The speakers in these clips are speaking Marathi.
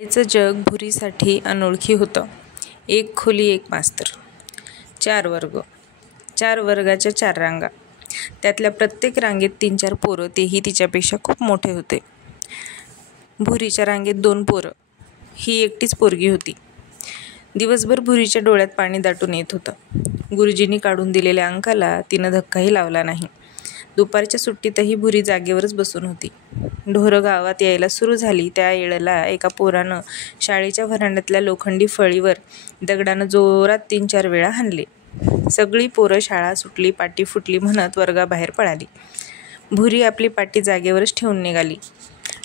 शाळेचं जग भुरीसाठी अनोळखी होतं. एक खोली एक मास्तर. 4 वर्ग. 4 वर्गाच्या 4 रांगा. त्यातल्या प्रत्येक रांगेत 3-4 पोरं, तेही तिच्यापेक्षा खूप मोठे होते. भुरीच्या रांगेत 2 पोरं. ही एकटीच पोरगी होती. दिवसभर भुरीच्या डोळ्यात पाणी दाटून येत होतं. गुरुजींनी काढून दिलेल्या अंकाला तिनं धक्काही लावला नाही. दुपारच्या सुट्टीतही भुरी जागेवरच बसून होती. ढोरं गावात यायला सुरू झाली त्या वेळेला एका पोरानं शाळेच्या व्हरांड्यातल्या लोखंडी फळीवर दगडानं जोरात 3-4 वेळा हाणले. सगळी पोरं शाळा सुटली, पाटी फुटली म्हणत वर्गाबाहेर पळाली. भुरी आपली पाटी जागेवरच ठेवून निघाली.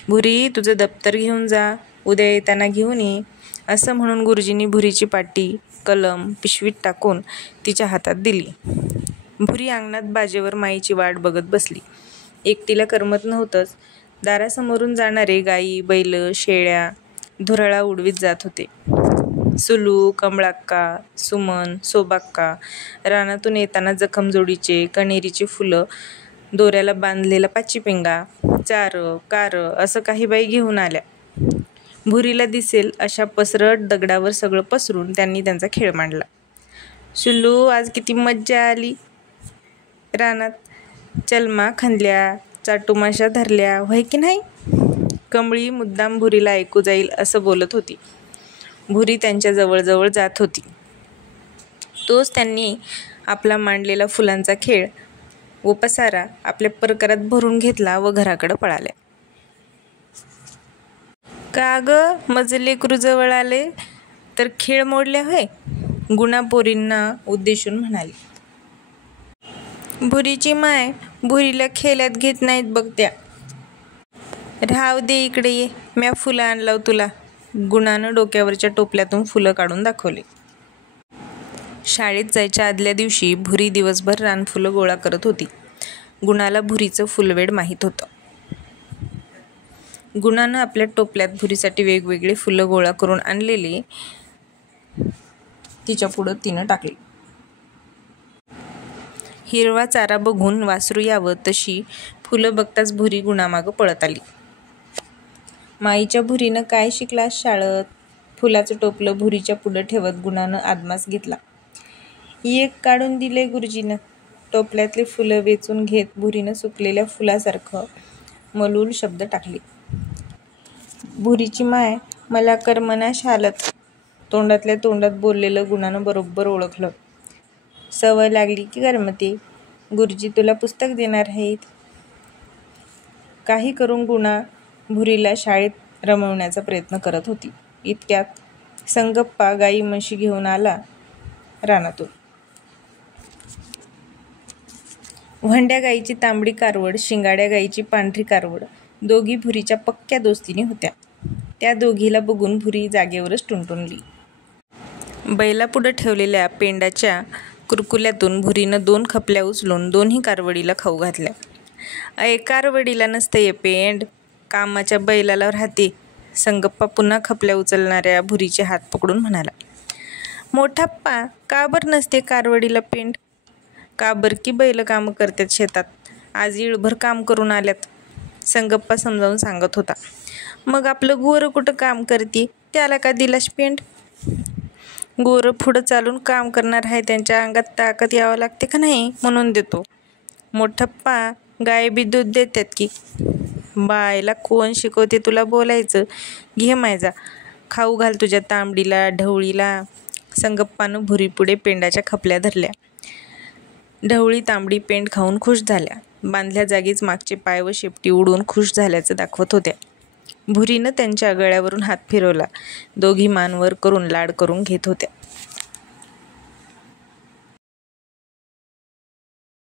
भुरी, तुझं दप्तर घेऊन जा, उद्या येताना घेऊन ये, असं म्हणून गुरुजींनी भुरीची पाटी, कलम पिशवीत टाकून तिच्या हातात दिली. भुरी अंगणात बाजेवर माईची वाट बघत बसली. एकटीला करमत नव्हतंच. दारासमोरून जाणारे गाई, बैल, शेळ्या धुराळा उडवीत जात होते. सुलू, कमळाक्का, सुमन, सोबाक्का रानातून येताना जखमजोडीचे, कण्हेरीची फुलं, दोऱ्याला बांधलेला पाचीपिंगा, चारं, कारं असं काही बाई घेऊन आल्या. भुरीला दिसेल अशा पसरट दगडावर सगळं पसरून त्यांनी त्यांचा खेळ मांडला. सुलू, आज किती मज्जा आली रानात. चलमा खणल्या, चाटुमाशा धरल्या, व्हय की नाही? कमळी मुद्दाम भुरीला ऐकू जाईल असं बोलत होती. भुरी त्यांच्या जवळजवळ जात होती. तोच त्यांनी आपला मांडलेला फुलांचा खेळ व पसारा आपल्या परकरात भरून घेतला व घराकडं पळाल्या. का गं, माझं लेकरू जवळ आले तर खेळ मोडल्या होय? गुणा पोरींना उद्देशून म्हणाली. भुरीची माय भुरीला खेळ्यात घेत नाहीत बघ त्या. राहू दे, इकडे ये, म्या फुलं आणलाव तुला. गुणानं डोक्यावरच्या टोपल्यातून फुलं काढून दाखवली. शाळेत जायच्या आदल्या दिवशी भुरी दिवसभर रानफुलं गोळा करत होती. गुणाला भुरीचं फुलवेड माहीत होतं. गुणानं आपल्या टोपल्यात भुरीसाठी वेगवेगळे फुलं गोळा करून आणलेले तिच्या पुढं तिनं टाकले. हिरवा चारा बघून वासरू यावं तशी फुलं बघताच भुरी गुणामागं पळत आली. माईच्या भुरीनं काय शिकलास शाळेत? फुलाचं टोपलं भुरीच्या पुढं ठेवत गुणानं आदमास घेतला. एक काढून दिले गुरुजीनं. टोपल्यातले फुलं वेचून घेत भुरीनं सुकलेल्या फुलासारखं मलूल शब्द टाकले. भुरीची माय, मला करमना शाळेत. तोंडातल्या तोंडात बोललेलं गुणानं बरोबर ओळखलं. सवय लागली की करमते. गुरुजी तुला पुस्तक देणार आहेत. काही करून गुणा भुरीला शाळेत रमवण्याचा प्रयत्न करत होती. इतक्यात संगप्पा गाई म्हशी घेऊन आला रानातून. व्हंड्या गाईची तांबडी कारवड, शिंगाड्या गाईची पांढरी कारवड दोघी भुरीच्या पक्क्या दोस्तीनी होत्या. त्या दोघीला बघून भुरी जागेवरच टुणटुणली. बैलापुढं ठेवलेल्या पेंडाच्या कुरकुल्यातून भुरीनं 2 खपल्या उचलून दोन्ही कारवडीला खाऊ घातल्या. अय, कारवडीला नसतंय पेंड, कामाच्या बैलाला राहते. संगप्पा पुन्हा खपल्या उचलणाऱ्या भुरीचे हात पकडून म्हणाला. मोठाप्पा, का बर नसते कारवडीला पेंड? का बर की बैल कामं करतात शेतात. आज इळभर काम करून आल्यात. संगप्पा समजावून सांगत होता. मग आपलं गोरं कुठं काम करते, त्याला का दिलास पेंड? गोरं पुढं चालून काम करणार आहे, त्यांच्या अंगात ताकद यावं लागते का नाही म्हणून देतो. मोठप्पा, गाय बी दूध देतात की. बायला कोण शिकवते तुला बोलायचं? घे मायजा, खाऊ घाल तुझ्या तांबडीला, ढवळीला. संगप्पानं भुरीपुढे पेंडाच्या खपल्या धरल्या. ढवळी तांबडी पेंड खाऊन खुश झाल्या. बांधल्या जागीच मागचे पाय व शेपटी उडून खुश झाल्याचं दाखवत होत्या. भुरीनं त्यांच्या गळ्यावरून हात फिरवला. दोघी मान वर करून लाड करून घेत होत्या.